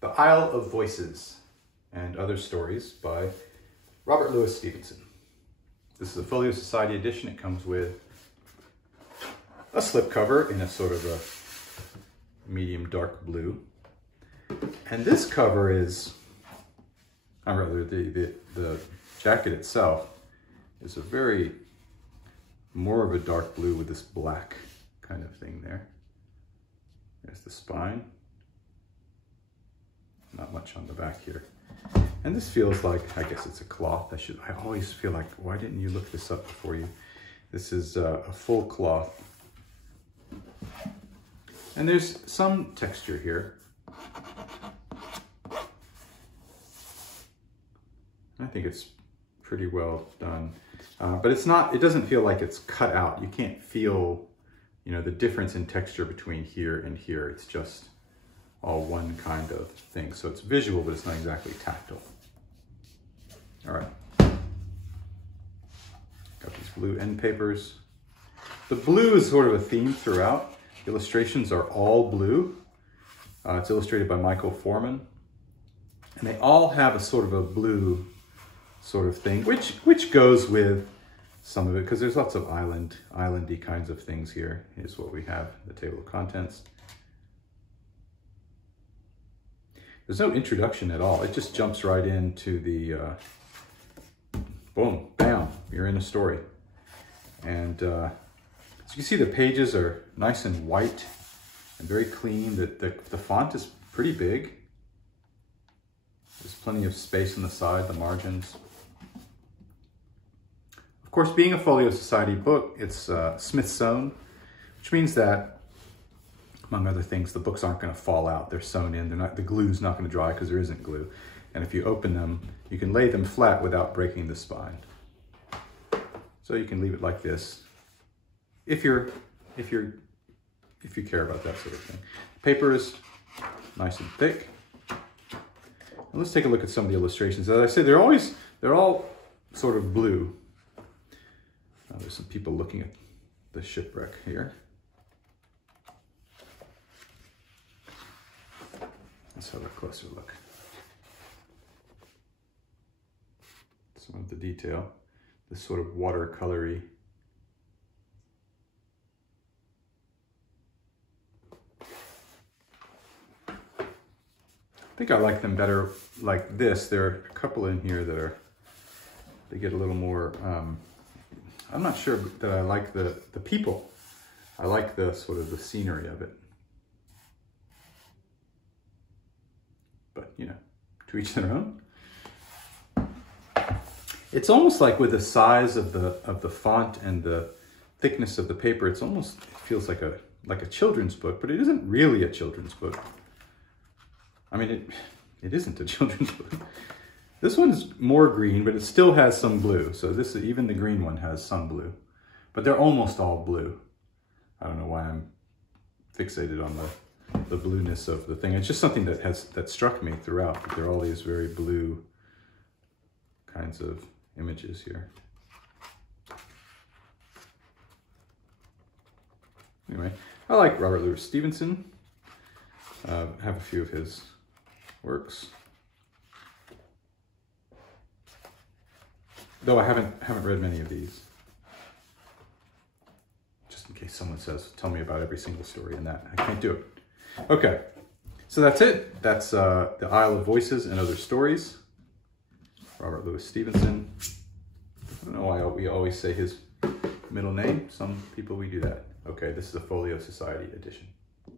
The Isle of Voices and Other Stories by Robert Louis Stevenson. This is a Folio Society edition. It comes with a slipcover in a sort of a medium dark blue. And this cover is, or rather the jacket itself is a very, more of a dark blue with this black kind of thing there. There's the spine. Not much on the back here. And this feels like, I guess it's a cloth. I always feel like, why didn't you look this up before you? This is a full cloth. And there's some texture here. I think it's pretty well done. But it's not, it doesn't feel like it's cut out. You can't feel, you know, the difference in texture between here and here. It's just all one kind of thing. So it's visual, but it's not exactly tactile. All right. Got these blue end papers. The blue is sort of a theme throughout. Illustrations are all blue. It's illustrated by Michael Foreman. And they all have a sort of a blue sort of thing, which goes with some of it, because there's lots of islandy kinds of things here. Here's what we have, the table of contents. There's no introduction at all. It just jumps right into the, boom, bam, you're in a story. And so you can see the pages are nice and white and very clean. The font is pretty big. There's plenty of space on the side, the margins. Of course, being a Folio Society book, it's Smith sewn, which means that, among other things, the books aren't going to fall out. They're sewn in. The glue's not going to dry because there isn't glue. And if you open them, you can lay them flat without breaking the spine. So you can leave it like this, if you care about that sort of thing. The paper is nice and thick. And let's take a look at some of the illustrations. As I say, they're all sort of blue. There's some people looking at the shipwreck here. Let's have a closer look. Some of the detail, this sort of watercolory. I think I like them better like this. There are a couple in here that they get a little more, I'm not sure that I like the people. I like the sort of the scenery of it. But, you know, to each their own. It's almost like with the size of the font and the thickness of the paper, it feels like a children's book, but it isn't really a children's book. I mean, it isn't a children's book. This one's more green, but it still has some blue. So even the green one has some blue, but they're almost all blue. I don't know why I'm fixated on the blueness of the thing. It's just something that struck me throughout. That there are all these very blue kinds of images here. Anyway, I like Robert Louis Stevenson. I have a few of his works, though I haven't read many of these. Just in case someone says, "Tell me about every single story in that," I can't do it. Okay, so that's it. That's The Isle of Voices and Other Stories, Robert Louis Stevenson. I don't know why we always say his middle name. Some people we do that. Okay, this is a Folio Society edition.